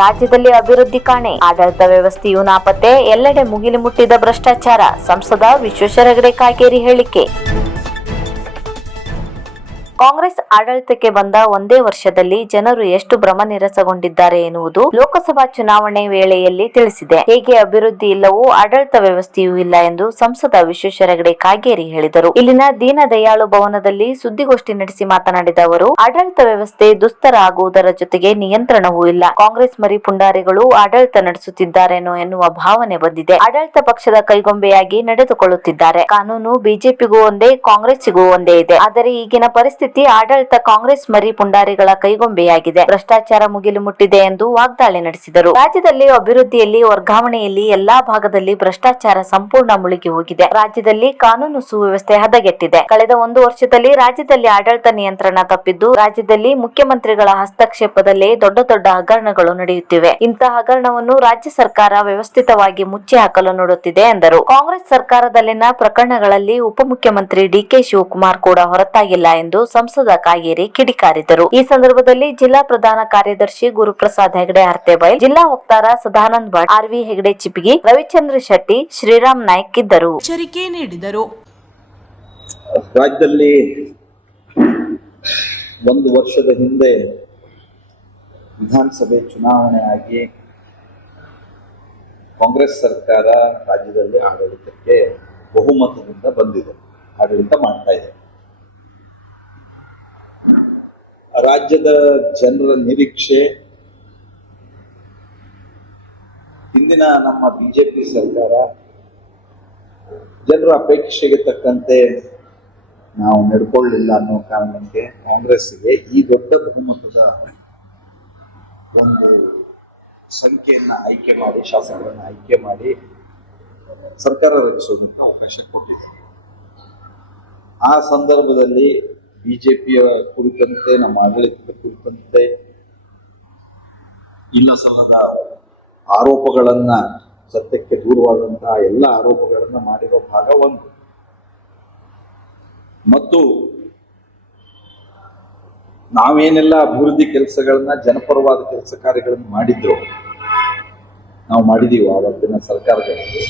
ರಾಜ್ಯದಲ್ಲಿ ಅಭಿವೃದ್ಧಿ ಕಾಣೆ, ಆಡಳಿತ ವ್ಯವಸ್ಥೆಯು ನಾಪತ್ತೆ, ಎಲ್ಲೆಡೆ ಮುಗಿಲು ಮುಟ್ಟಿದ ಭ್ರಷ್ಟಾಚಾರ. ಸಂಸದ ವಿಶ್ವೇಶ್ವರ ಹೆಗಡೆ ಕಾಗೇರಿ ಹೇಳಿಕೆ. ಕಾಂಗ್ರೆಸ್ ಆಡಳಿತಕ್ಕೆ ಬಂದ ಒಂದೇ ವರ್ಷದಲ್ಲಿ ಜನರು ಎಷ್ಟು ಭ್ರಮನಿರಸಗೊಂಡಿದ್ದಾರೆ ಎನ್ನುವುದು ಲೋಕಸಭಾ ಚುನಾವಣೆ ವೇಳೆಯಲ್ಲಿ ತಿಳಿಸಿದೆ. ಹೇಗೆ ಅಭಿವೃದ್ಧಿ ಇಲ್ಲವೋ ಆಡಳಿತ ವ್ಯವಸ್ಥೆಯೂ ಇಲ್ಲ ಎಂದು ಸಂಸದ ವಿಶ್ವೇಶ್ವರ ಹೆಗಡೆ ಕಾಗೇರಿ ಹೇಳಿದರು. ಇಲ್ಲಿನ ದೀನ ದಯಾಳು ಭವನದಲ್ಲಿ ಸುದ್ದಿಗೋಷ್ಠಿ ನಡೆಸಿ ಮಾತನಾಡಿದ ಅವರು, ಆಡಳಿತ ವ್ಯವಸ್ಥೆ ದುಸ್ತರ ಆಗುವುದರ ಜೊತೆಗೆ ನಿಯಂತ್ರಣವೂ ಇಲ್ಲ. ಕಾಂಗ್ರೆಸ್ ಮರಿ ಪುಂಡಾರಿಗಳು ಆಡಳಿತ ನಡೆಸುತ್ತಿದ್ದಾರೇನೋ ಎನ್ನುವ ಭಾವನೆ ಬಂದಿದೆ. ಆಡಳಿತ ಪಕ್ಷದ ಕೈಗೊಂಬೆಯಾಗಿ ನಡೆದುಕೊಳ್ಳುತ್ತಿದ್ದಾರೆ. ಕಾನೂನು ಬಿಜೆಪಿಗೂ ಒಂದೇ, ಕಾಂಗ್ರೆಸ್ಸಿಗೂ ಒಂದೇ ಇದೆ. ಆದರೆ ಈಗಿನ ಪರಿಸ್ಥಿತಿ ಆಡಳಿತ ಕಾಂಗ್ರೆಸ್ ಮರಿ ಪುಂಡಾರಿಗಳ ಕೈಗೊಂಬೆಯಾಗಿದೆ. ಭ್ರಷ್ಟಾಚಾರ ಮುಗಿಲು ಮುಟ್ಟಿದೆ ಎಂದು ವಾಗ್ದಾಳಿ ನಡೆಸಿದರು. ರಾಜ್ಯದಲ್ಲಿ ಅಭಿವೃದ್ಧಿಯಲ್ಲಿ, ವರ್ಗಾವಣೆಯಲ್ಲಿ ಎಲ್ಲಾ ಭಾಗದಲ್ಲಿ ಭ್ರಷ್ಟಾಚಾರ ಸಂಪೂರ್ಣ ಮುಳುಗಿ ಹೋಗಿದೆ. ರಾಜ್ಯದಲ್ಲಿ ಕಾನೂನು ಸುವ್ಯವಸ್ಥೆ ಹದಗೆಟ್ಟಿದೆ. ಕಳೆದ ಒಂದು ವರ್ಷದಲ್ಲಿ ರಾಜ್ಯದಲ್ಲಿ ಆಡಳಿತ ನಿಯಂತ್ರಣ ತಪ್ಪಿದ್ದು, ರಾಜ್ಯದಲ್ಲಿ ಮುಖ್ಯಮಂತ್ರಿಗಳ ಹಸ್ತಕ್ಷೇಪದಲ್ಲೇ ದೊಡ್ಡ ದೊಡ್ಡ ಹಗರಣಗಳು ನಡೆಯುತ್ತಿವೆ. ಇಂತಹ ಹಗರಣವನ್ನು ರಾಜ್ಯ ಸರ್ಕಾರ ವ್ಯವಸ್ಥಿತವಾಗಿ ಮುಚ್ಚಿ ಹಾಕಲು ನೋಡುತ್ತಿದೆ ಎಂದರು. ಕಾಂಗ್ರೆಸ್ ಸರ್ಕಾರದಲ್ಲಿನ ಪ್ರಕರಣಗಳಲ್ಲಿ ಉಪಮುಖ್ಯಮಂತ್ರಿ ಡಿಕೆ ಶಿವಕುಮಾರ್ ಕೂಡ ಹೊರತಾಗಿಲ್ಲ ಎಂದು ಸಂಸದ ಕಾಗೇರಿ ಕಿಡಿಕಾರಿದರು. ಈ ಸಂದರ್ಭದಲ್ಲಿ ಜಿಲ್ಲಾ ಪ್ರಧಾನ ಕಾರ್ಯದರ್ಶಿ ಗುರುಪ್ರಸಾದ್ ಹೆಗಡೆ ಹರ್ತೆಬೈಲ್, ಜಿಲ್ಲಾ ವಕ್ತಾರ ಸದಾನಂದ ಭಟ್, ಆರ್ವಿ ಹೆಗಡೆ ಚಿಪ್ಗಿ, ರವಿಚಂದ್ರ ಶೆಟ್ಟಿ, ಶ್ರೀರಾಮ್ ನಾಯ್ಕ್ ಇದ್ದರು. ಎಚ್ಚರಿಕೆ ನೀಡಿದರು. ರಾಜ್ಯದಲ್ಲಿ ಒಂದು ವರ್ಷದ ಹಿಂದೆ ವಿಧಾನಸಭೆ ಚುನಾವಣೆ ಆಗಿ ಕಾಂಗ್ರೆಸ್ ಸರ್ಕಾರ ರಾಜ್ಯದಲ್ಲಿ ಆಡಳಿತಕ್ಕೆ ಬಹುಮತದಿಂದ ಬಂದಿದೆ, ಆಡಳಿತ ಮಾಡ್ತಾ ಇದೆ. ರಾಜ್ಯದ ಜನರ ನಿರೀಕ್ಷೆ ಹಿಂದಿನ ನಮ್ಮ ಬಿಜೆಪಿ ಸರ್ಕಾರ ಜನರ ಅಪೇಕ್ಷೆಗೆ ತಕ್ಕಂತೆ ನಾವು ನಡ್ಕೊಳ್ಳಿಲ್ಲ ಅನ್ನೋ ಕಾರಣಕ್ಕೆ ಕಾಂಗ್ರೆಸ್ಗೆ ಈ ದೊಡ್ಡ ಬಹುಮತದ ಒಂದು ಸಂಖ್ಯೆಯನ್ನ ಆಯ್ಕೆ ಮಾಡಿ, ಶಾಸಕರನ್ನ ಆಯ್ಕೆ ಮಾಡಿ ಸರ್ಕಾರ ರಚಿಸೋದಕ್ಕೆ ಅವಕಾಶ ಕೊಟ್ಟಿದೆ. ಆ ಸಂದರ್ಭದಲ್ಲಿ ಬಿಜೆಪಿಯ ಕುರಿತಂತೆ, ನಮ್ಮ ಆಡಳಿತದ ಕುರಿತಂತೆ ಇಲ್ಲ ಸಲ್ಲದ ಆರೋಪಗಳನ್ನ, ಸತ್ಯಕ್ಕೆ ದೂರವಾದಂತಹ ಎಲ್ಲ ಆರೋಪಗಳನ್ನ ಮಾಡಿರೋ ಭಾಗ ಒಂದು. ಮತ್ತು ನಾವೇನೆಲ್ಲ ಅಭಿವೃದ್ಧಿ ಕೆಲಸಗಳನ್ನ, ಜನಪರವಾದ ಕೆಲಸ ಕಾರ್ಯಗಳನ್ನು ಮಾಡಿದ್ರು, ನಾವು ಮಾಡಿದೀವಿ ಆವತ್ತಿನ ಸರ್ಕಾರದಲ್ಲಿ,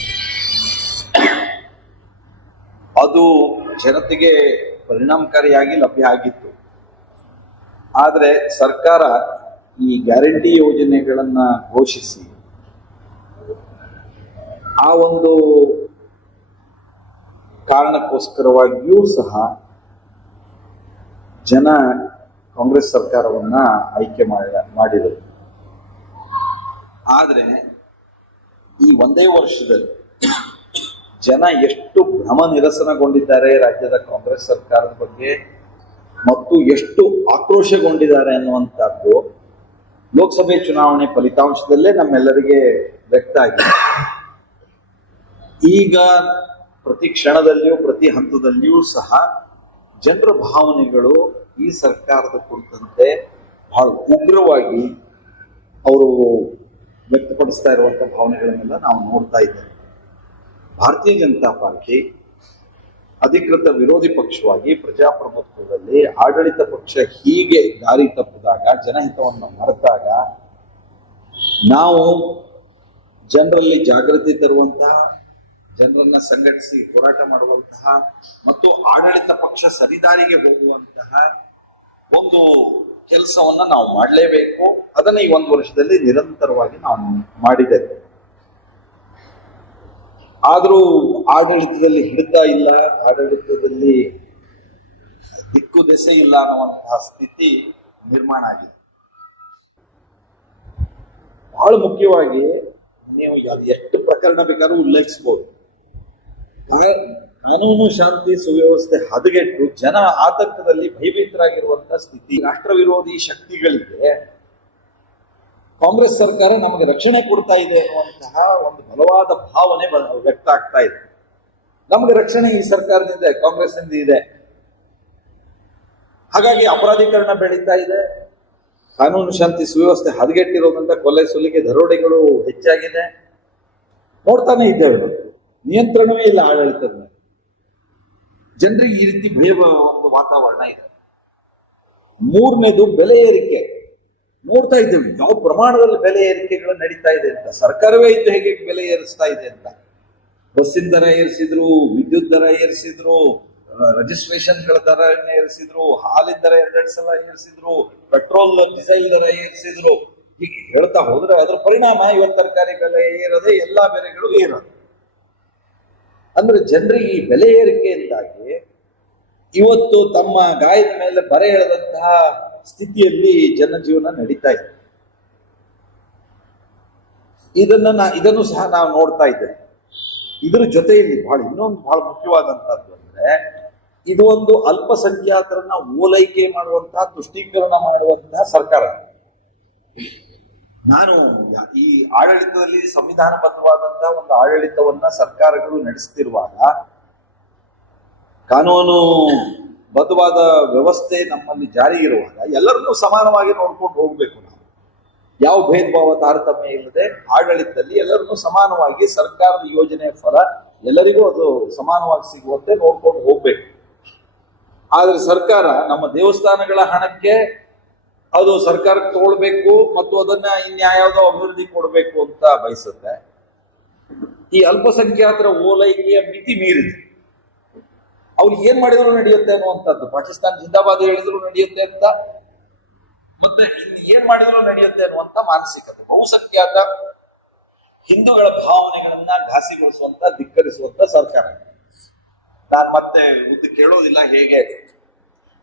ಅದು ಜನತೆಗೆ ಪರಿಣಾಮಕಾರಿಯಾಗಿ ಲಭ್ಯ ಆಗಿತ್ತು. ಆದರೆ ಸರ್ಕಾರ ಈ ಗ್ಯಾರಂಟಿ ಯೋಜನೆಗಳನ್ನ ಘೋಷಿಸಿ ಆ ಒಂದು ಕಾರಣಕ್ಕೋಸ್ಕರವಾಗಿಯೂ ಸಹ ಜನ ಕಾಂಗ್ರೆಸ್ ಸರ್ಕಾರವನ್ನ ಆಯ್ಕೆ ಮಾಡಿದರು. ಆದರೆ ಈ ಒಂದೇ ವರ್ಷದಲ್ಲಿ ಜನ ಎಷ್ಟು ಭ್ರಮ ನಿರಸನಗೊಂಡಿದ್ದಾರೆ ರಾಜ್ಯದ ಕಾಂಗ್ರೆಸ್ ಸರ್ಕಾರದ ಬಗ್ಗೆ ಮತ್ತು ಎಷ್ಟು ಆಕ್ರೋಶಗೊಂಡಿದ್ದಾರೆ ಅನ್ನುವಂಥದ್ದು ಲೋಕಸಭೆ ಚುನಾವಣೆ ಫಲಿತಾಂಶದಲ್ಲೇ ನಮ್ಮೆಲ್ಲರಿಗೆ ವ್ಯಕ್ತ ಆಗಿದೆ. ಈಗ ಪ್ರತಿ ಕ್ಷಣದಲ್ಲಿಯೂ, ಪ್ರತಿ ಹಂತದಲ್ಲಿಯೂ ಸಹ ಜನರ ಭಾವನೆಗಳು ಈ ಸರ್ಕಾರದ ಕುರಿತಂತೆ ಬಹಳ ಉಗ್ರವಾಗಿ ಅವರು ವ್ಯಕ್ತಪಡಿಸ್ತಾ ಇರುವಂತ ಭಾವನೆಗಳನ್ನೆಲ್ಲ ನಾವು ನೋಡ್ತಾ ಇದ್ದೇವೆ. ಭಾರತೀಯ ಜನತಾ ಪಾರ್ಟಿ ಅಧಿಕೃತ ವಿರೋಧಿ ಪಕ್ಷವಾಗಿ ಪ್ರಜಾಪ್ರಭುತ್ವದಲ್ಲಿ ಆಡಳಿತ ಪಕ್ಷ ಹೀಗೆ ದಾರಿ ತಪ್ಪಿದಾಗ, ಜನಹಿತವನ್ನು ಮರೆತಾಗ ನಾವು ಜನರಲ್ಲಿ ಜಾಗೃತಿ ತರುವಂತಹ, ಜನರನ್ನ ಸಂಘಟಿಸಿ ಹೋರಾಟ ಮಾಡುವಂತಹ ಮತ್ತು ಆಡಳಿತ ಪಕ್ಷ ಸರಿದಾರಿಗೆ ಹೋಗುವಂತಹ ಒಂದು ಕೆಲಸವನ್ನ ನಾವು ಮಾಡಲೇಬೇಕು. ಅದನ್ನ ಈ ಒಂದು ವರ್ಷದಲ್ಲಿ ನಿರಂತರವಾಗಿ ನಾವು ಮಾಡಿದ್ದೇವೆ. ಆದ್ರೂ ಆಡಳಿತದಲ್ಲಿ ಹಿಡಿತ ಇಲ್ಲ, ಆಡಳಿತದಲ್ಲಿ ದಿಕ್ಕು ದೆಸೆ ಇಲ್ಲ ಅನ್ನುವಂತಹ ಸ್ಥಿತಿ ನಿರ್ಮಾಣ ಆಗಿದೆ. ಬಹಳ ಮುಖ್ಯವಾಗಿ ನೀವು ಎಷ್ಟು ಪ್ರಕರಣ ಬೇಕಾದ್ರೂ ಉಲ್ಲೇಖಿಸಬಹುದು. ಕಾನೂನು ಶಾಂತಿ ಸುವ್ಯವಸ್ಥೆ ಹದಗೆಟ್ಟು ಜನ ಆತಂಕದಲ್ಲಿ ಭಯಭೀತರಾಗಿರುವಂತಹ ಸ್ಥಿತಿ. ರಾಷ್ಟ್ರ ವಿರೋಧಿ ಶಕ್ತಿಗಳಿಗೆ ಕಾಂಗ್ರೆಸ್ ಸರ್ಕಾರ ನಮಗೆ ರಕ್ಷಣೆ ಕೊಡ್ತಾ ಇದೆ ಅನ್ನುವಂತಹ ಒಂದು ಬಲವಾದ ಭಾವನೆ ವ್ಯಕ್ತ ಆಗ್ತಾ ಇದೆ. ನಮಗೆ ರಕ್ಷಣೆ ಈ ಸರ್ಕಾರದಿಂದ, ಕಾಂಗ್ರೆಸ್ ಇಂದ ಇದೆ. ಹಾಗಾಗಿ ಅಪರಾಧೀಕರಣ ಬೆಳೀತಾ ಇದೆ, ಕಾನೂನು ಶಾಂತಿ ಸುವ್ಯವಸ್ಥೆ ಹದಗೆಟ್ಟಿರೋದ್ರಿಂದ ಕೊಲೆ ಸುಲಿಗೆ ದರೋಡೆಗಳು ಹೆಚ್ಚಾಗಿದೆ. ನೋಡ್ತಾನೆ ಇದ್ದೇವೆ, ನಿಯಂತ್ರಣವೇ ಇಲ್ಲ ಆಡಳಿತದ ಮೇಲೆ. ಜನರಿಗೆ ಈ ರೀತಿ ಭಯ ಒಂದು ವಾತಾವರಣ ಇದೆ. ಮೂರನೇದು ಬೆಲೆ ಏರಿಕೆ. ನೋಡ್ತಾ ಇದ್ದೇವೆ ಯಾವ ಪ್ರಮಾಣದಲ್ಲಿ ಬೆಲೆ ಏರಿಕೆಗಳು ನಡೀತಾ ಇದೆ ಅಂತ. ಸರ್ಕಾರವೇ ಇದ್ದು ಹೇಗೆ ಬೆಲೆ ಏರಿಸ್ತಾ ಇದೆ ಅಂತ. ಬಸ್ಸಿನ ದರ ಏರಿಸಿದ್ರು, ವಿದ್ಯುತ್ ದರ ಏರಿಸಿದ್ರು, ರಿಜಿಸ್ಟ್ರೇಷನ್ಗಳ ದರ ಏರಿಸಿದ್ರು, ಹಾಲಿನ ದರ 2 ಸಲ ಏರಿಸಿದ್ರು, ಪೆಟ್ರೋಲ್ ಡೀಸೆಲ್ ದರ ಏರಿಸಿದ್ರು. ಹೀಗೆ ಹೇಳ್ತಾ ಹೋದ್ರೆ ಅದ್ರ ಪರಿಣಾಮ ಇವತ್ತು ತರಕಾರಿ ಬೆಲೆ ಏರದೆ ಎಲ್ಲಾ ಬೆಲೆಗಳು ಏರೋದು. ಅಂದ್ರೆ ಜನರಿಗೆ ಈ ಬೆಲೆ ಏರಿಕೆಯಿಂದಾಗಿ ಇವತ್ತು ತಮ್ಮ ಗಾಯದ ಮೇಲೆ ಬರೆ ಎಳೆದಂತಹ ಸ್ಥಿತಿಯಲ್ಲಿ ಜನಜೀವನ ನಡೀತಾ ಇದೆ. ಇದನ್ನು ಸಹ ನಾವು ನೋಡ್ತಾ ಇದ್ದೇವೆ. ಇದರ ಜೊತೆಯಲ್ಲಿ ಇನ್ನೊಂದು ಬಹಳ ಮುಖ್ಯವಾದಂತಹದ್ದು ಅಂದ್ರೆ, ಇದು ಒಂದು ಅಲ್ಪಸಂಖ್ಯಾತರನ್ನ ಓಲೈಕೆ ಮಾಡುವಂತಹ, ತುಷ್ಟೀಕರಣ ಮಾಡುವಂತಹ ಸರ್ಕಾರ. ನಾನು ಈ ಆಡಳಿತದಲ್ಲಿ ಸಂವಿಧಾನಬದ್ಧವಾದಂತಹ ಒಂದು ಆಡಳಿತವನ್ನ ಸರ್ಕಾರಗಳು ನಡೆಸ್ತಿರುವಾಗ, ಕಾನೂನು ಬದ್ಧವಾದ ವ್ಯವಸ್ಥೆ ನಮ್ಮಲ್ಲಿ ಜಾರಿ ಇರುವಾಗ ಎಲ್ಲರನ್ನೂ ಸಮಾನವಾಗಿ ನೋಡ್ಕೊಂಡು ಹೋಗ್ಬೇಕು. ನಾವು ಯಾವ ಭೇದ ಭಾವ ತಾರತಮ್ಯ ಇಲ್ಲದೆ ಆಡಳಿತದಲ್ಲಿ ಎಲ್ಲರನ್ನೂ ಸಮಾನವಾಗಿ ಸರ್ಕಾರದ ಯೋಜನೆಯ ಫಲ ಎಲ್ಲರಿಗೂ ಅದು ಸಮಾನವಾಗಿ ಸಿಗುವಂತೆ ನೋಡ್ಕೊಂಡು ಹೋಗ್ಬೇಕು. ಆದ್ರೆ ಸರ್ಕಾರ ನಮ್ಮ ದೇವಸ್ಥಾನಗಳ ಹಣಕ್ಕೆ ಅದು ಸರ್ಕಾರಕ್ಕೆ ತಗೊಳ್ಬೇಕು ಮತ್ತು ಅದನ್ನ ಇನ್ಯಾವುದೋ ಅಭಿವೃದ್ಧಿ ಕೊಡಬೇಕು ಅಂತ ಬಯಸುತ್ತೆ. ಈ ಅಲ್ಪಸಂಖ್ಯಾತರ ಓಲೈಕೆಯ ಮಿತಿ ಮೀರಿದೆ. ಅವ್ರು ಏನ್ ಮಾಡಿದ್ರು ನಡೆಯುತ್ತೆ ಅನ್ನುವಂಥದ್ದು. ಪಾಕಿಸ್ತಾನ ಜಿಂದಾಬಾದ್ ಹೇಳಿದ್ರು ನಡೆಯುತ್ತೆ ಅಂತ, ಮತ್ತೆ ಇನ್ನು ಏನ್ ಮಾಡಿದ್ರು ನಡೆಯುತ್ತೆ ಅನ್ನುವಂತ ಮಾನಸಿಕತೆ. ಬಹುಸಂಖ್ಯಾತ ಹಿಂದೂಗಳ ಭಾವನೆಗಳನ್ನ ಘಾಸಿಗೊಳಿಸುವಂತ, ಧಿಕ್ಕರಿಸುವಂತ ಸರ್ಕಾರ. ನಾನ್ ಮತ್ತೆ ಉದ್ದು ಕೇಳೋದಿಲ್ಲ ಹೇಗೆ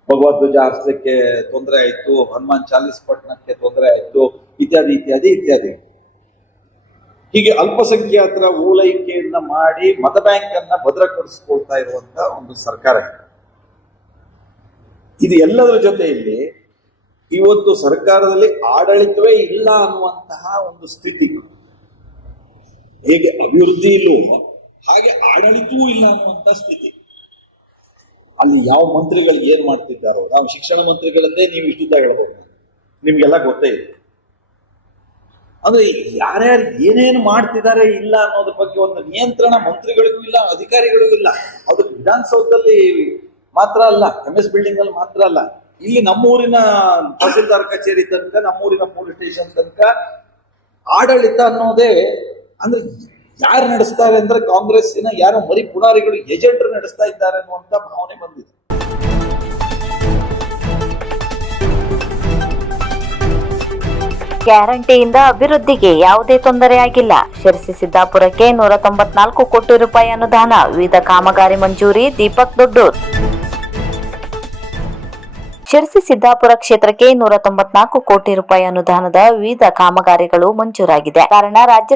ಭಗವದ್ವಜ ಹಾರಿಸಲಿಕ್ಕೆ ತೊಂದರೆ ಆಯ್ತು, ಹನುಮಾನ್ ಚಾಲೀಸ್ ಪಟ್ಟಣಕ್ಕೆ ತೊಂದರೆ ಆಯ್ತು, ಇತ್ಯಾದಿ ಇತ್ಯಾದಿ ಇತ್ಯಾದಿ. ಹೀಗೆ ಅಲ್ಪಸಂಖ್ಯಾತರ ಓಲೈಕೆಯನ್ನ ಮಾಡಿ ಮತ ಬ್ಯಾಂಕ್ ಅನ್ನ ಭದ್ರಪಡಿಸಿಕೊಳ್ತಾ ಇರುವಂತ ಒಂದು ಸರ್ಕಾರ ಇದೆ. ಇದು ಎಲ್ಲದರ ಜೊತೆಯಲ್ಲಿ ಇವತ್ತು ಸರ್ಕಾರದಲ್ಲಿ ಆಡಳಿತವೇ ಇಲ್ಲ ಅನ್ನುವಂತಹ ಒಂದು ಸ್ಥಿತಿ. ಹೇಗೆ ಅಭಿವೃದ್ಧಿ ಇಲ್ಲವೋ ಹಾಗೆ ಆಡಳಿತವೂ ಇಲ್ಲ ಅನ್ನುವಂತ ಸ್ಥಿತಿ. ಅಲ್ಲಿ ಯಾವ ಮಂತ್ರಿಗಳು ಏನ್ ಮಾಡ್ತಿದ್ದಾರೋ, ನಾವು ಶಿಕ್ಷಣ ಮಂತ್ರಿಗಳದ್ದೇ ನೀವು ಇಷ್ಟುದ್ದ ಹೇಳ್ಬೋದು, ನಿಮ್ಗೆಲ್ಲ ಗೊತ್ತೇ ಇದೆ. ಅಂದ್ರೆ ಯಾರ್ಯಾರು ಏನೇನು ಮಾಡ್ತಿದ್ದಾರೆ ಇಲ್ಲ ಅನ್ನೋದ್ರ ಬಗ್ಗೆ ಒಂದು ನಿಯಂತ್ರಣ ಮಂತ್ರಿಗಳಿಗೂ ಇಲ್ಲ, ಅಧಿಕಾರಿಗಳಿಗೂ ಇಲ್ಲ. ಅದು ವಿಧಾನಸೌಧದಲ್ಲಿ ಮಾತ್ರ ಅಲ್ಲ, MS ಬಿಲ್ಡಿಂಗ್ ಅಲ್ಲಿ ಮಾತ್ರ ಅಲ್ಲ, ಇಲ್ಲಿ ನಮ್ಮೂರಿನ ತಹಸೀಲ್ದಾರ್ ಕಚೇರಿ ತನಕ, ನಮ್ಮೂರಿನ ಪೊಲೀಸ್ ಸ್ಟೇಷನ್ ತನಕ ಆಡಳಿತ ಅನ್ನೋದೇ ಅಂದ್ರೆ ಯಾರು ನಡೆಸ್ತಾರೆ ಅಂದ್ರೆ ಕಾಂಗ್ರೆಸ್ಸಿನ ಯಾರೋ ಮರಿ ಪುಣಾರಿಗಳು, ಏಜೆಂಟರು ನಡೆಸ್ತಾ ಇದ್ದಾರೆ ಅನ್ನುವಂತ ಭಾವನೆ ಬಂದಿದೆ. ಗ್ಯಾರಂಟಿಯಿಂದ ಅಭಿವೃದ್ಧಿಗೆ ಯಾವುದೇ ತೊಂದರೆಯಾಗಿಲ್ಲ. ಶಿರಸಿ ಸಿದ್ದಾಪುರಕ್ಕೆ 194 ಕೋಟಿ ರೂಪಾಯಿ ಅನುದಾನ, ವಿವಿಧ ಕಾಮಗಾರಿ ಮಂಜೂರಿ. ದೀಪಕ್ ದೊಡ್ಡೂರ್. ಶಿರಸಿ ಸಿದ್ದಾಪುರ ಕ್ಷೇತ್ರಕ್ಕೆ 194 ಕೋಟಿ ರೂಪಾಯಿ ಅನುದಾನದ ವಿವಿಧ ಕಾಮಗಾರಿಗಳು ಮಂಜೂರಾಗಿದೆ. ಕಾರಣ ರಾಜ್ಯ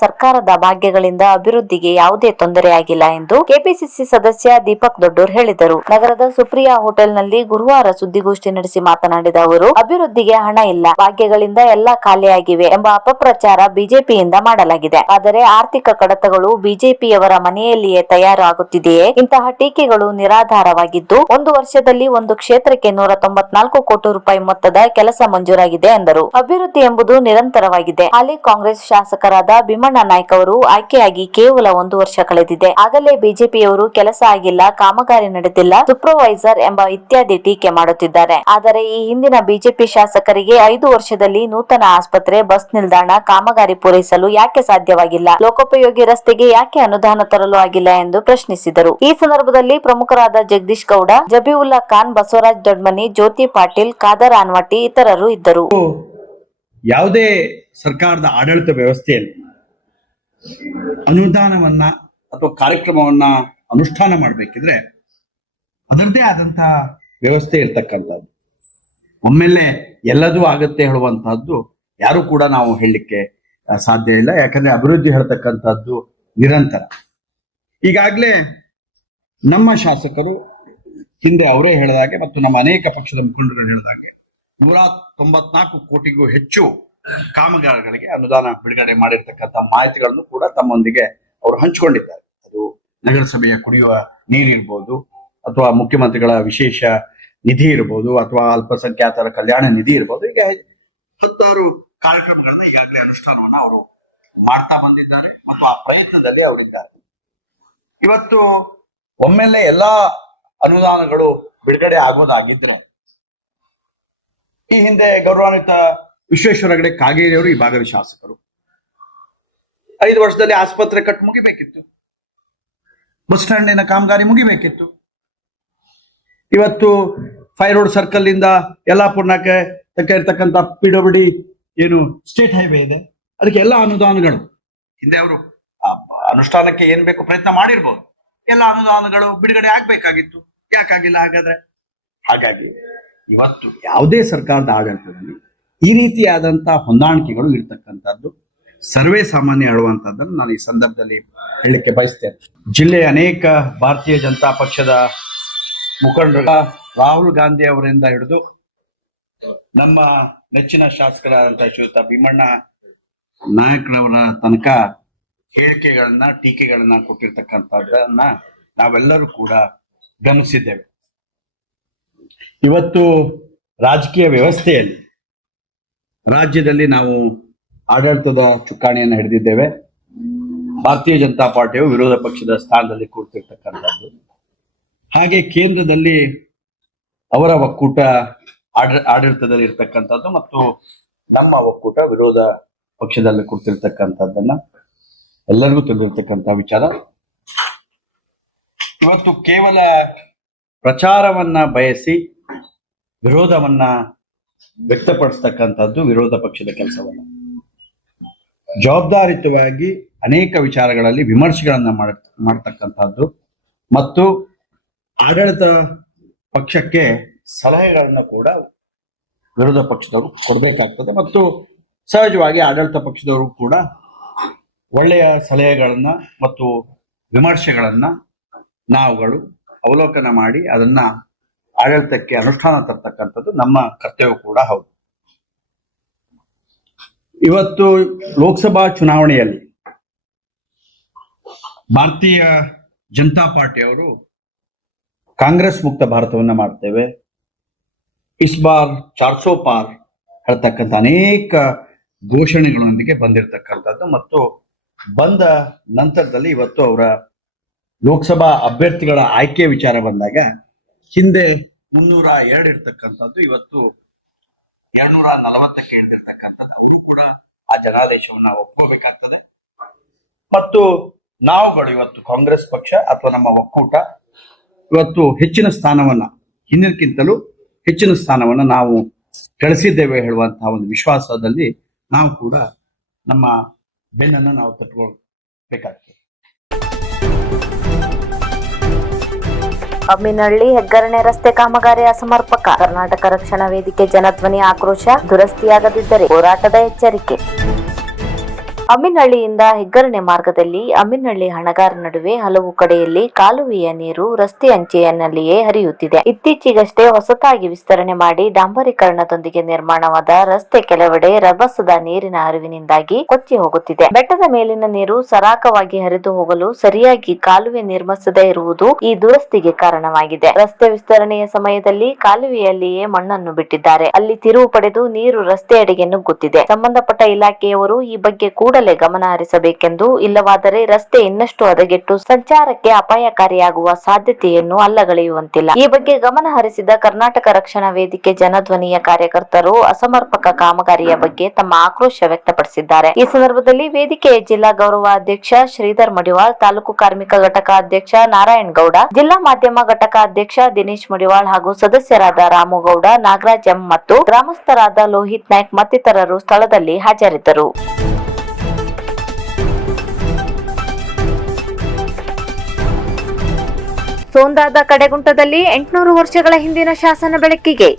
ಸರ್ಕಾರದ ಭಾಗ್ಯಗಳಿಂದ ಅಭಿವೃದ್ಧಿಗೆ ಯಾವುದೇ ತೊಂದರೆಯಾಗಿಲ್ಲ ಎಂದು ಕೆಪಿಸಿಸಿ ಸದಸ್ಯ ದೀಪಕ್ ದೊಡ್ಡೂರ್ ಹೇಳಿದರು. ನಗರದ ಸುಪ್ರಿಯಾ ಹೋಟೆಲ್ನಲ್ಲಿ ಗುರುವಾರ ಸುದ್ದಿಗೋಷ್ಠಿ ನಡೆಸಿ ಮಾತನಾಡಿದ ಅವರು, ಅಭಿವೃದ್ಧಿಗೆ ಹಣ ಇಲ್ಲ, ಭಾಗ್ಯಗಳಿಂದ ಎಲ್ಲಾ ಖಾಲಿಯಾಗಿವೆ ಎಂಬ ಅಪಪ್ರಚಾರ ಬಿಜೆಪಿಯಿಂದ ಮಾಡಲಾಗಿದೆ. ಆದರೆ ಆರ್ಥಿಕ ಕಡತಗಳು ಬಿಜೆಪಿಯವರ ಮನೆಯಲ್ಲಿಯೇ ತಯಾರು ಆಗುತ್ತಿದೆಯೇ? ಇಂತಹ ಟೀಕೆಗಳು ನಿರಾಧಾರವಾಗಿದ್ದು, ಒಂದು ವರ್ಷದಲ್ಲಿ ಒಂದು ಕ್ಷೇತ್ರಕ್ಕೆ 194 ಕೋಟಿ ರೂಪಾಯಿ ಮೊತ್ತದ ಕೆಲಸ ಮಂಜೂರಾಗಿದೆ ಎಂದರು. ಅಭಿವೃದ್ಧಿ ಎಂಬುದು ನಿರಂತರವಾಗಿದೆ. ಹಾಲಿ ಕಾಂಗ್ರೆಸ್ ಶಾಸಕರಾದ ಭೀಮಣ್ಣ ನಾಯ್ಕ ಅವರು ಆಯ್ಕೆಯಾಗಿ ಕೇವಲ 1 ವರ್ಷ ಕಳೆದಿದೆ. ಆಗಲೇ ಬಿಜೆಪಿಯವರು ಕೆಲಸ ಆಗಿಲ್ಲ, ಕಾಮಗಾರಿ ನಡೆದಿಲ್ಲ, ಸೂಪರ್ವೈಸರ್ ಎಂಬ ಇತ್ಯಾದಿ ಟೀಕೆ ಮಾಡುತ್ತಿದ್ದಾರೆ. ಆದರೆ ಈ ಹಿಂದಿನ ಬಿಜೆಪಿ ಶಾಸಕರಿಗೆ 5 ವರ್ಷದಲ್ಲಿ ನೂತನ ಆಸ್ಪತ್ರೆ, ಬಸ್ ನಿಲ್ದಾಣ ಕಾಮಗಾರಿ ಪೂರೈಸಲು ಯಾಕೆ ಸಾಧ್ಯವಾಗಿಲ್ಲ? ಲೋಕೋಪಯೋಗಿ ರಸ್ತೆಗೆ ಯಾಕೆ ಅನುದಾನ ತರಲು ಆಗಿಲ್ಲ ಎಂದು ಪ್ರಶ್ನಿಸಿದರು. ಈ ಸಂದರ್ಭದಲ್ಲಿ ಪ್ರಮುಖರಾದ ಜಗದೀಶ್ ಗೌಡ, ಜಬೀವುಲ್ಲಾ ಖಾನ್, ಬಸವರಾಜ್ ದೊಡ್ಮನಿ, ಜ್ಯೋತಿ ಪಾಟೀಲ್, ಖಾದರ್ ಆನ್ವಟಿ ಇತರರು ಇದ್ದರು. ಯಾವುದೇ ಸರ್ಕಾರದ ಆಡಳಿತ ವ್ಯವಸ್ಥೆಯಲ್ಲಿ ಅನುದಾನವನ್ನ ಅಥವಾ ಕಾರ್ಯಕ್ರಮವನ್ನ ಅನುಷ್ಠಾನ ಮಾಡಬೇಕಿದ್ರೆ ಅದರದೇ ಆದಂತಹ ವ್ಯವಸ್ಥೆ ಇರ್ತಕ್ಕಂಥದ್ದು. ಒಮ್ಮೆಲೆ ಎಲ್ಲದೂ ಆಗತ್ತೆ ಹೇಳುವಂತಹದ್ದು ಯಾರು ಕೂಡ ನಾವು ಹೇಳಲಿಕ್ಕೆ ಸಾಧ್ಯ ಇಲ್ಲ. ಯಾಕಂದ್ರೆ ಅಭಿವೃದ್ಧಿ ಹೇಳ್ತಕ್ಕಂಥದ್ದು ನಿರಂತರ. ಈಗಾಗಲೇ ನಮ್ಮ ಶಾಸಕರು ಹಿಂದೆ ಅವರೇ ಹೇಳಿದಾಗೆ ಮತ್ತು ನಮ್ಮ ಅನೇಕ ಪಕ್ಷದ ಮುಖಂಡರು ಹೇಳಿದಾಗೆ 194 ಕೋಟಿಗೂ ಹೆಚ್ಚು ಕಾಮಗಾರಿಗಳಿಗೆ ಅನುದಾನ ಬಿಡುಗಡೆ ಮಾಡಿರ್ತಕ್ಕಂಥ ಮಾಹಿತಿಗಳನ್ನು ಕೂಡ ತಮ್ಮೊಂದಿಗೆ ಅವರು ಹಂಚಿಕೊಂಡಿದ್ದಾರೆ. ಅದು ನಗರಸಭೆಯ ಕುಡಿಯುವ ನೀರಿರ್ಬೋದು, ಅಥವಾ ಮುಖ್ಯಮಂತ್ರಿಗಳ ವಿಶೇಷ ನಿಧಿ ಇರ್ಬೋದು, ಅಥವಾ ಅಲ್ಪಸಂಖ್ಯಾತರ ಕಲ್ಯಾಣ ನಿಧಿ ಇರ್ಬೋದು. ಈಗ 10 ಕಾರ್ಯಕ್ರಮಗಳನ್ನ ಈಗಾಗಲೇ ಅನುಷ್ಠಾನವನ್ನ ಅವರು ಮಾಡ್ತಾ ಬಂದಿದ್ದಾರೆ ಮತ್ತು ಆ ಪ್ರಯತ್ನದಲ್ಲಿ ಅವರಿದ್ದಾರೆ. ಇವತ್ತು ಒಮ್ಮೆಲೆ ಎಲ್ಲಾ ಅನುದಾನಗಳು ಬಿಡುಗಡೆ ಆಗೋದಾಗಿದ್ರೆ, ಈ ಹಿಂದೆ ಗೌರವಾನ್ವಿತ ವಿಶ್ವೇಶ್ವರ ಹೆಗಡೆ ಕಾಗೇರಿ ಅವರು ಈ ಭಾಗದ ಶಾಸಕರು. 5 ವರ್ಷದಲ್ಲಿ ಆಸ್ಪತ್ರೆ ಕಟ್ ಮುಗಿಬೇಕಿತ್ತು, ಬಸ್ ಸ್ಟ್ಯಾಂಡಿನ ಕಾಮಗಾರಿ ಮುಗಿಬೇಕಿತ್ತು. ಇವತ್ತು ಫೈರ್ ರೋಡ್ ಸರ್ಕಲ್ ಇಂದ ಯಲ್ಲಾಪುರಕ್ಕೆ ಇರ್ತಕ್ಕಂಥ PWD ಏನು ಸ್ಟೇಟ್ ಹೈವೇ ಇದೆ, ಅದಕ್ಕೆ ಎಲ್ಲ ಅನುದಾನಗಳು ಹಿಂದೆ ಅವರು ಅನುಷ್ಠಾನಕ್ಕೆ ಏನ್ ಬೇಕು ಪ್ರಯತ್ನ ಮಾಡಿರ್ಬೋದು, ಎಲ್ಲ ಅನುದಾನಗಳು ಬಿಡುಗಡೆ ಆಗ್ಬೇಕಾಗಿತ್ತು, ಯಾಕಾಗಿಲ್ಲ ಹಾಗಾದ್ರೆ? ಹಾಗಾಗಿ ಇವತ್ತು ಯಾವುದೇ ಸರ್ಕಾರದ ಆಡಳಿತದಲ್ಲಿ ಈ ರೀತಿಯಾದಂತಹ ಹೊಂದಾಣಿಕೆಗಳು ಇರ್ತಕ್ಕಂಥದ್ದು ಸರ್ವೇ ಸಾಮಾನ್ಯ ಹೇಳುವಂತದ್ದನ್ನು ನಾನು ಈ ಸಂದರ್ಭದಲ್ಲಿ ಹೇಳಲಿಕ್ಕೆ ಬಯಸ್ತೇನೆ. ಜಿಲ್ಲೆಯ ಅನೇಕ ಭಾರತೀಯ ಜನತಾ ಪಕ್ಷದ ಮುಖಂಡರು, ರಾಹುಲ್ ಗಾಂಧಿ ಅವರಿಂದ ಹಿಡಿದು ನಮ್ಮ ನೆಚ್ಚಿನ ಶಾಸಕರಾದಂತಹ ಶ್ರೀಯುತ ಭೀಮಣ್ಣ ನಾಯಕರವರ ತನಕ ಹೇಳಿಕೆಗಳನ್ನ, ಟೀಕೆಗಳನ್ನ ಕೊಟ್ಟಿರ್ತಕ್ಕಂಥದ್ದನ್ನ ನಾವೆಲ್ಲರೂ ಕೂಡ ಗಮನಿಸಿದ್ದೇವೆ. ಇವತ್ತು ರಾಜಕೀಯ ವ್ಯವಸ್ಥೆಯಲ್ಲಿ ರಾಜ್ಯದಲ್ಲಿ ನಾವು ಆಡಳಿತದ ಚುಕ್ಕಾಣಿಯನ್ನು ಹಿಡಿದಿದ್ದೇವೆ. ಭಾರತೀಯ ಜನತಾ ಪಾರ್ಟಿಯು ವಿರೋಧ ಪಕ್ಷದ ಸ್ಥಾನದಲ್ಲಿ ಕೂರ್ತಿರ್ತಕ್ಕಂಥದ್ದು. ಹಾಗೆ ಕೇಂದ್ರದಲ್ಲಿ ಅವರ ಒಕ್ಕೂಟ ಆಡಳಿತದಲ್ಲಿ ಇರ್ತಕ್ಕಂಥದ್ದು ಮತ್ತು ನಮ್ಮ ಒಕ್ಕೂಟ ವಿರೋಧ ಪಕ್ಷದಲ್ಲಿ ಕೂರ್ತಿರ್ತಕ್ಕಂಥದ್ದನ್ನ ಎಲ್ಲರಿಗೂ ತಿಳಿದಿರ್ತಕ್ಕಂಥ ವಿಚಾರ. ಇವತ್ತು ಕೇವಲ ಪ್ರಚಾರವನ್ನ ಬಯಸಿ ವಿರೋಧವನ್ನ ವ್ಯಕ್ತಪಡಿಸ್ತಕ್ಕಂಥದ್ದು ವಿರೋಧ ಪಕ್ಷದ ಕೆಲಸವಲ್ಲ. ಜವಾಬ್ದಾರಿಯುತವಾಗಿ ಅನೇಕ ವಿಚಾರಗಳಲ್ಲಿ ವಿಮರ್ಶೆಗಳನ್ನ ಮಾಡತಕ್ಕಂಥದ್ದು ಮತ್ತು ಆಡಳಿತ ಪಕ್ಷಕ್ಕೆ ಸಲಹೆಗಳನ್ನ ಕೂಡ ವಿರೋಧ ಪಕ್ಷದವರು ಕೊಡಬೇಕಾಗ್ತದೆ ಮತ್ತು ಸಹಜವಾಗಿ ಆಡಳಿತ ಪಕ್ಷದವರು ಕೂಡ ಒಳ್ಳೆಯ ಸಲಹೆಗಳನ್ನ ಮತ್ತು ವಿಮರ್ಶೆಗಳನ್ನ ನಾವುಗಳು ಅವಲೋಕನ ಮಾಡಿ ಅದನ್ನ ಆಡಳಿತಕ್ಕೆ ಅನುಷ್ಠಾನ ತರ್ತಕ್ಕಂಥದ್ದು ನಮ್ಮ ಕರ್ತವ್ಯ ಕೂಡ ಹೌದು. ಇವತ್ತು ಲೋಕಸಭಾ ಚುನಾವಣೆಯಲ್ಲಿ ಭಾರತೀಯ ಜನತಾ ಪಾರ್ಟಿಯವರು ಕಾಂಗ್ರೆಸ್ ಮುಕ್ತ ಭಾರತವನ್ನ ಮಾಡ್ತೇವೆ, ಇಸ್ ಬಾರ್ 400 ಪಾರ್ ಹೇಳ್ತಕ್ಕಂಥ ಅನೇಕ ಘೋಷಣೆಗಳೊಂದಿಗೆ ಬಂದಿರತಕ್ಕಂಥದ್ದು ಮತ್ತು ಬಂದ ನಂತರದಲ್ಲಿ ಇವತ್ತು ಅವರ ಲೋಕಸಭಾ ಅಭ್ಯರ್ಥಿಗಳ ಆಯ್ಕೆ ವಿಚಾರ ಬಂದಾಗ ಹಿಂದೆ 302 ಇರ್ತಕ್ಕಂಥದ್ದು ಇವತ್ತು 240ಕ್ಕೆ ಇಳಿದಿರ್ತಕ್ಕಂಥದ್ದು. ಅವರು ಕೂಡ ಆ ಜನಾದೇಶವನ್ನ ಒಪ್ಕೋಬೇಕಾಗ್ತದೆ ಮತ್ತು ನಾವುಗಳು ಇವತ್ತು ಕಾಂಗ್ರೆಸ್ ಪಕ್ಷ ಅಥವಾ ನಮ್ಮ ಒಕ್ಕೂಟ ಇವತ್ತು ಹೆಚ್ಚಿನ ಸ್ಥಾನವನ್ನ, ಹಿಂದಿನಕ್ಕಿಂತಲೂ ಹೆಚ್ಚಿನ ಸ್ಥಾನವನ್ನ ನಾವು ಗಳಿಸಿದ್ದೇವೆ ಹೇಳುವಂತಹ ಒಂದು ವಿಶ್ವಾಸದಲ್ಲಿ ನಾವು ಕೂಡ ನಮ್ಮ ಬೆನ್ನನ್ನ ನಾವು ತಟ್ಕೊಳ್ಬೇಕಾಗ್ತದೆ. ಅಮ್ಮಿನಹಳ್ಳಿ ಹೆಗ್ಗರಣೆ ರಸ್ತೆ ಕಾಮಗಾರಿ ಅಸಮರ್ಪಕ. ಕರ್ನಾಟಕ ರಕ್ಷಣಾ ವೇದಿಕೆ ಜನಧ್ವನಿ ಆಕ್ರೋಶ. ದುರಸ್ತಿಯಾಗದಿದ್ದರೆ ಹೋರಾಟದ ಎಚ್ಚರಿಕೆ. ಅಮ್ಮಿನಹಳ್ಳಿಯಿಂದ ಹೆಗ್ಗರಣೆ ಮಾರ್ಗದಲ್ಲಿ ಅಮ್ಮಿನಹಳ್ಳಿ ಹಣಗಾರ ನಡುವೆ ಹಲವು ಕಡೆಯಲ್ಲಿ ಕಾಲುವೆಯ ನೀರು ರಸ್ತೆ ಅಂಚಿನಲ್ಲಿಯೇ ಹರಿಯುತ್ತಿದೆ. ಇತ್ತೀಚೆಗಷ್ಟೇ ಹೊಸತಾಗಿ ವಿಸ್ತರಣೆ ಮಾಡಿ ಡಾಂಬರೀಕರಣದೊಂದಿಗೆ ನಿರ್ಮಾಣವಾದ ರಸ್ತೆ ಕೆಲವೆಡೆ ರಭಸದ ನೀರಿನ ಹರಿವಿನಿಂದಾಗಿ ಕೊಚ್ಚಿ ಹೋಗುತ್ತಿದೆ. ಬೆಟ್ಟದ ಮೇಲಿನ ನೀರು ಸರಾಗವಾಗಿ ಹರಿದು ಹೋಗಲು ಸರಿಯಾಗಿ ಕಾಲುವೆ ನಿರ್ಮಿಸದೇ ಇರುವುದು ಈ ದುರಸ್ತಿಗೆ ಕಾರಣವಾಗಿದೆ. ರಸ್ತೆ ವಿಸ್ತರಣೆಯ ಸಮಯದಲ್ಲಿ ಕಾಲುವೆಯಲ್ಲಿಯೇ ಮಣ್ಣನ್ನು ಬಿಟ್ಟಿದ್ದಾರೆ. ಅಲ್ಲಿ ತಿರುವು ಪಡೆದು ನೀರು ರಸ್ತೆಯೆಡೆಗೆ ನುಗ್ಗುತ್ತಿದೆ. ಸಂಬಂಧಪಟ್ಟ ಇಲಾಖೆಯವರು ಈ ಬಗ್ಗೆ ಕೂಡಲೇ ಗಮನ ಹರಿಸಬೇಕೆಂದು, ಇಲ್ಲವಾದರೆ ರಸ್ತೆ ಇನ್ನಷ್ಟು ಹದಗೆಟ್ಟು ಸಂಚಾರಕ್ಕೆ ಅಪಾಯಕಾರಿಯಾಗುವ ಸಾಧ್ಯತೆಯನ್ನು ಅಲ್ಲಗಳೆಯುವಂತಿಲ್ಲ. ಈ ಬಗ್ಗೆ ಗಮನ ಹರಿಸಿದ ಕರ್ನಾಟಕ ರಕ್ಷಣಾ ವೇದಿಕೆ ಜನಧ್ವನಿಯ ಕಾರ್ಯಕರ್ತರು ಅಸಮರ್ಪಕ ಕಾಮಗಾರಿಯ ಬಗ್ಗೆ ತಮ್ಮ ಆಕ್ರೋಶ ವ್ಯಕ್ತಪಡಿಸಿದ್ದಾರೆ. ಈ ಸಂದರ್ಭದಲ್ಲಿ ವೇದಿಕೆಯ ಜಿಲ್ಲಾ ಗೌರವ ಅಧ್ಯಕ್ಷ ಶ್ರೀಧರ್ ಮಡಿವಾಳ್, ತಾಲೂಕು ಕಾರ್ಮಿಕ ಘಟಕ ಅಧ್ಯಕ್ಷ ನಾರಾಯಣ್ ಗೌಡ, ಜಿಲ್ಲಾ ಮಾಧ್ಯಮ ಘಟಕ ಅಧ್ಯಕ್ಷ ದಿನೇಶ್ ಮಡಿವಾಳ್ ಹಾಗೂ ಸದಸ್ಯರಾದ ರಾಮುಗೌಡ, ನಾಗರಾಜ್ ಎಂ ಮತ್ತು ಗ್ರಾಮಸ್ಥರಾದ ಲೋಹಿತ್ ನಾಯ್ಕ್ ಮತ್ತಿತರರು ಸ್ಥಳದಲ್ಲಿ ಹಾಜರಿದ್ದರು. ಸೋಂದಾದ ಕಡೆಗುಂಟದಲ್ಲಿ 800 ವರ್ಷಗಳ ಹಿಂದಿನ ಶಾಸನ ಬೆಳಕಿಗೆ.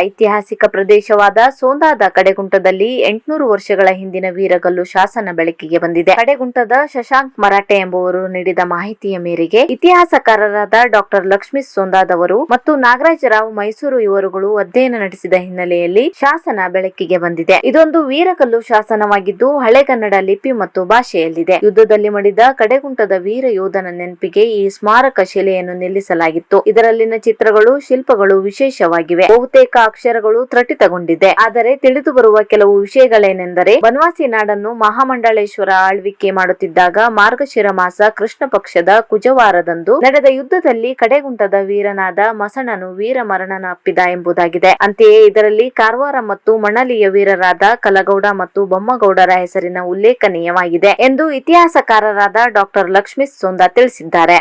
ಐತಿಹಾಸಿಕ ಪ್ರದೇಶವಾದ ಸೋಂದಾದ ಕಡೆಗುಂಟದಲ್ಲಿ 800 ವರ್ಷಗಳ ಹಿಂದಿನ ವೀರಗಲ್ಲು ಶಾಸನ ಬೆಳಕಿಗೆ ಬಂದಿದೆ. ಕಡೆಗುಂಟದ ಶಶಾಂಕ್ ಮರಾಠೆ ಎಂಬುವರು ನೀಡಿದ ಮಾಹಿತಿಯ ಮೇರೆಗೆ ಇತಿಹಾಸಕಾರರಾದ ಡಾಕ್ಟರ್ ಲಕ್ಷ್ಮೀ ಸೋಂದಾದವರು ಮತ್ತು ನಾಗರಾಜರಾವ್ ಮೈಸೂರು ಇವರುಗಳು ಅಧ್ಯಯನ ನಡೆಸಿದ ಹಿನ್ನೆಲೆಯಲ್ಲಿ ಶಾಸನ ಬೆಳಕಿಗೆ ಬಂದಿದೆ. ಇದೊಂದು ವೀರಗಲ್ಲು ಶಾಸನವಾಗಿದ್ದು ಹಳೆಗನ್ನಡ ಲಿಪಿ ಮತ್ತು ಭಾಷೆಯಲ್ಲಿದೆ. ಯುದ್ಧದಲ್ಲಿ ಮಡಿದ ಕಡೆಗುಂಟದ ವೀರ ಯೋಧನ ನೆನಪಿಗೆ ಈ ಸ್ಮಾರಕ ಶಿಲೆಯನ್ನು ನಿಲ್ಲಿಸಲಾಗಿತ್ತು. ಇದರಲ್ಲಿನ ಚಿತ್ರಗಳು, ಶಿಲ್ಪಗಳು ವಿಶೇಷವಾಗಿವೆ. ಬಹುತೇಕ ಅಕ್ಷರಗಳು ತ್ರಟಿತಗೊಂಡಿದೆ. ಆದರೆ ತಿಳಿದು ಬರುವ ಕೆಲವು ವಿಷಯಗಳೇನೆಂದರೆ, ಬನವಾಸಿ ನಾಡನ್ನು ಮಹಾಮಂಡಳೇಶ್ವರ ಆಳ್ವಿಕೆ ಮಾಡುತ್ತಿದ್ದಾಗ ಮಾರ್ಗಶಿರ ಮಾಸ ಕೃಷ್ಣ ಪಕ್ಷದ ಕುಜವಾರದಂದು ನಡೆದ ಯುದ್ಧದಲ್ಲಿ ಕಡೆಗುಂಟದ ವೀರನಾದ ಮಸಣನು ವೀರ ಮರಣನಪ್ಪಿದ ಎಂಬುದಾಗಿದೆ. ಅಂತೆಯೇ ಇದರಲ್ಲಿ ಕಾರವಾರ ಮತ್ತು ಮಣಲಿಯ ವೀರರಾದ ಕಲಗೌಡ ಮತ್ತು ಬೊಮ್ಮಗೌಡರ ಹೆಸರಿನ ಉಲ್ಲೇಖನೀಯವಾಗಿದೆ ಎಂದು ಇತಿಹಾಸಕಾರರಾದ ಡಾಕ್ಟರ್ ಲಕ್ಷ್ಮೀ ಸೋಂದಾ ತಿಳಿಸಿದ್ದಾರೆ.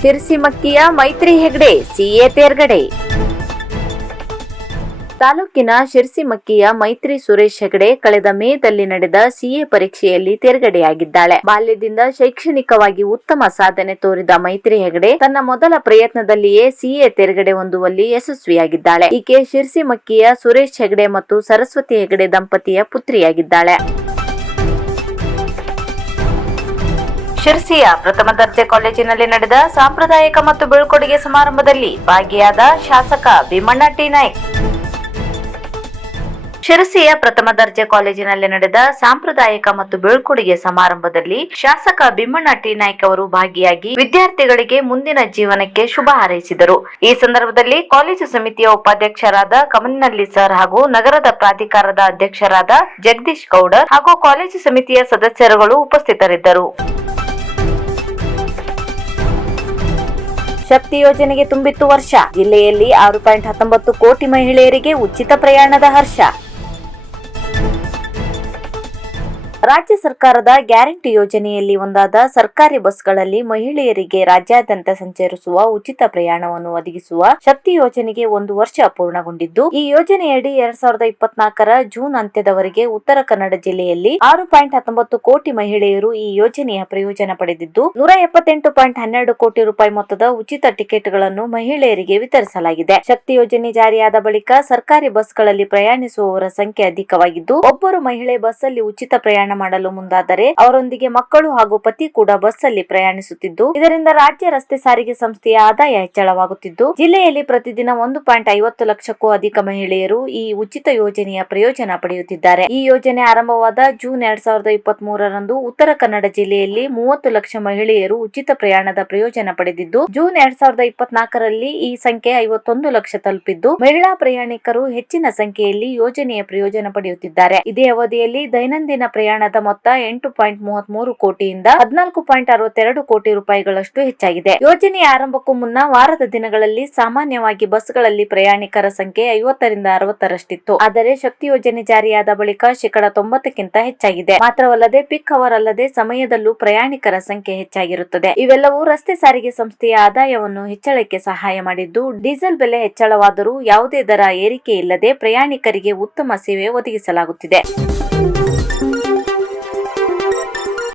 ಶಿರಸಿಮಕ್ಕಿಯ ಮೈತ್ರಿ ಹೆಗ್ಡೆ ಸಿಎ ತೇರ್ಗಡೆ. ತಾಲೂಕಿನ ಶಿರಸಿಮಕ್ಕಿಯ ಮೈತ್ರಿ ಸುರೇಶ್ ಹೆಗಡೆ ಕಳೆದ ಮೇದಲ್ಲಿ ನಡೆದ ಸಿಎ ಪರೀಕ್ಷೆಯಲ್ಲಿ ತೇರ್ಗಡೆಯಾಗಿದ್ದಾಳೆ. ಬಾಲ್ಯದಿಂದ ಶೈಕ್ಷಣಿಕವಾಗಿ ಉತ್ತಮ ಸಾಧನೆ ತೋರಿದ ಮೈತ್ರಿ ಹೆಗಡೆ ತನ್ನ ಮೊದಲ ಪ್ರಯತ್ನದಲ್ಲಿಯೇ ಸಿಎ ತೇರ್ಗಡೆ ಹೊಂದುವಲ್ಲಿ ಯಶಸ್ವಿಯಾಗಿದ್ದಾಳೆ. ಈಕೆ ಶಿರಸಿಮಕ್ಕಿಯ ಸುರೇಶ್ ಹೆಗಡೆ ಮತ್ತು ಸರಸ್ವತಿ ಹೆಗಡೆ ದಂಪತಿಯ ಪುತ್ರಿಯಾಗಿದ್ದಾಳೆ. ಶಿರಸಿಯ ಪ್ರಥಮ ದರ್ಜೆ ಕಾಲೇಜಿನಲ್ಲಿ ನಡೆದ ಸಾಂಪ್ರದಾಯಿಕ ಮತ್ತು ಬೀಳ್ಕೊಡುಗೆ ಸಮಾರಂಭದಲ್ಲಿ ಭಾಗಿಯಾದ ಶಾಸಕ ಭೀಮಣ್ಣ ಟಿ ನಾಯ್ಕ್. ಶಿರಸಿಯ ಪ್ರಥಮ ದರ್ಜೆ ಕಾಲೇಜಿನಲ್ಲಿ ನಡೆದ ಸಾಂಪ್ರದಾಯಿಕ ಮತ್ತು ಬೀಳ್ಕೊಡುಗೆ ಸಮಾರಂಭದಲ್ಲಿ ಶಾಸಕ ಭೀಮಣ್ಣ ಟಿ ನಾಯ್ಕ್ ಅವರು ಭಾಗಿಯಾಗಿ ವಿದ್ಯಾರ್ಥಿಗಳಿಗೆ ಮುಂದಿನ ಜೀವನಕ್ಕೆ ಶುಭ ಹಾರೈಸಿದರು. ಈ ಸಂದರ್ಭದಲ್ಲಿ ಕಾಲೇಜು ಸಮಿತಿಯ ಉಪಾಧ್ಯಕ್ಷರಾದ ಕಮನಳ್ಳಿ ಸರ್ ಹಾಗೂ ನಗರದ ಪ್ರಾಧಿಕಾರದ ಅಧ್ಯಕ್ಷರಾದ ಜಗದೀಶ್ ಗೌಡರ್ ಹಾಗೂ ಕಾಲೇಜು ಸಮಿತಿಯ ಸದಸ್ಯರುಗಳು ಉಪಸ್ಥಿತರಿದ್ದರು. ಶಕ್ತಿ ಯೋಜನೆಗೆ ತುಂಬಿತ್ತು ವರ್ಷ. ಜಿಲ್ಲೆಯಲ್ಲಿ 6.19 ಕೋಟಿ ಮಹಿಳೆಯರಿಗೆ ಉಚಿತ ಪ್ರಯಾಣದ ಹರ್ಷ. ರಾಜ್ಯ ಸರ್ಕಾರದ ಗ್ಯಾರಂಟಿ ಯೋಜನೆಯಲ್ಲಿ ಒಂದಾದ ಸರ್ಕಾರಿ ಬಸ್ಗಳಲ್ಲಿ ಮಹಿಳೆಯರಿಗೆ ರಾಜ್ಯಾದ್ಯಂತ ಸಂಚರಿಸುವ ಉಚಿತ ಪ್ರಯಾಣವನ್ನು ಒದಗಿಸುವ ಶಕ್ತಿ ಯೋಜನೆಗೆ 1 ವರ್ಷ ಪೂರ್ಣಗೊಂಡಿದ್ದು, ಈ ಯೋಜನೆಯಡಿ 2024ರ ಜೂನ್ ಅಂತ್ಯದವರೆಗೆ ಉತ್ತರ ಕನ್ನಡ ಜಿಲ್ಲೆಯಲ್ಲಿ 6.19 ಕೋಟಿ ಮಹಿಳೆಯರು ಈ ಯೋಜನೆಯ ಪ್ರಯೋಜನ ಪಡೆದಿದ್ದು, 178.12 ಕೋಟಿ ರೂಪಾಯಿ ಮೊತ್ತದ ಉಚಿತ ಟಿಕೆಟ್ಗಳನ್ನು ಮಹಿಳೆಯರಿಗೆ ವಿತರಿಸಲಾಗಿದೆ. ಶಕ್ತಿ ಯೋಜನೆ ಜಾರಿಯಾದ ಬಳಿಕ ಸರ್ಕಾರಿ ಬಸ್ಗಳಲ್ಲಿ ಪ್ರಯಾಣಿಸುವವರ ಸಂಖ್ಯೆ ಅಧಿಕವಾಗಿದ್ದು, ಒಬ್ಬರು ಮಹಿಳೆ ಬಸ್ಸಲ್ಲಿ ಉಚಿತ ಪ್ರಯಾಣ ಮಾಡಲು ಮುಂದಾದರೆ ಅವರೊಂದಿಗೆ ಮಕ್ಕಳು ಹಾಗೂ ಪತಿ ಕೂಡ ಬಸ್ಸಲ್ಲಿ ಪ್ರಯಾಣಿಸುತ್ತಿದ್ದು, ಇದರಿಂದ ರಾಜ್ಯ ರಸ್ತೆ ಸಾರಿಗೆ ಸಂಸ್ಥೆಯ ಆದಾಯ ಹೆಚ್ಚಳವಾಗುತ್ತಿದ್ದು, ಜಿಲ್ಲೆಯಲ್ಲಿ ಪ್ರತಿದಿನ 1.50 ಲಕ್ಷಕ್ಕೂ ಅಧಿಕ ಮಹಿಳೆಯರು ಈ ಉಚಿತ ಯೋಜನೆಯ ಪ್ರಯೋಜನ ಪಡೆಯುತ್ತಿದ್ದಾರೆ. ಈ ಯೋಜನೆ ಆರಂಭವಾದ ಜೂನ್ 2023ರಂದು ಉತ್ತರ ಕನ್ನಡ ಜಿಲ್ಲೆಯಲ್ಲಿ 30 ಲಕ್ಷ ಮಹಿಳೆಯರು ಉಚಿತ ಪ್ರಯಾಣದ ಪ್ರಯೋಜನ ಪಡೆದಿದ್ದು, ಜೂನ್ 2024ರಲ್ಲಿ ಈ ಸಂಖ್ಯೆ 51 ಲಕ್ಷ ತಲುಪಿದ್ದು, ಮಹಿಳಾ ಪ್ರಯಾಣಿಕರು ಹೆಚ್ಚಿನ ಸಂಖ್ಯೆಯಲ್ಲಿ ಯೋಜನೆಯ ಪ್ರಯೋಜನ ಪಡೆಯುತ್ತಿದ್ದಾರೆ. ಇದೇ ಅವಧಿಯಲ್ಲಿ ದೈನಂದಿನ ಪ್ರಯಾಣದ ಮೊತ್ತ 8.33 ಕೋಟಿಯಿಂದ 14.62 ಕೋಟಿ ರೂಪಾಯಿಗಳಷ್ಟು ಹೆಚ್ಚಾಗಿದೆ. ಯೋಜನೆಯ ಆರಂಭಕ್ಕೂ ಮುನ್ನ ವಾರದ ದಿನಗಳಲ್ಲಿ ಸಾಮಾನ್ಯವಾಗಿ ಬಸ್ಗಳಲ್ಲಿ ಪ್ರಯಾಣಿಕರ ಸಂಖ್ಯೆ 50ರಿಂದ 60ರಷ್ಟಿತ್ತು. ಆದರೆ ಶಕ್ತಿ ಯೋಜನೆ ಜಾರಿಯಾದ ಬಳಿಕ 90%ಕ್ಕಿಂತ ಹೆಚ್ಚಾಗಿದೆ. ಮಾತ್ರವಲ್ಲದೆ ಪಿಕ್ ಅವರ್ ಅಲ್ಲದೆ ಸಮಯದಲ್ಲೂ ಪ್ರಯಾಣಿಕರ ಸಂಖ್ಯೆ ಹೆಚ್ಚಾಗಿರುತ್ತದೆ. ಇವೆಲ್ಲವೂ ರಸ್ತೆ ಸಾರಿಗೆ ಸಂಸ್ಥೆಯ ಆದಾಯವನ್ನು ಹೆಚ್ಚಳಕ್ಕೆ ಸಹಾಯ ಮಾಡಿದ್ದು, ಡೀಸೆಲ್ ಬೆಲೆ ಹೆಚ್ಚಳವಾದರೂ ಯಾವುದೇ ದರ ಏರಿಕೆ ಇಲ್ಲದೆ ಪ್ರಯಾಣಿಕರಿಗೆ ಉತ್ತಮ ಸೇವೆ ಒದಗಿಸಲಾಗುತ್ತಿದೆ.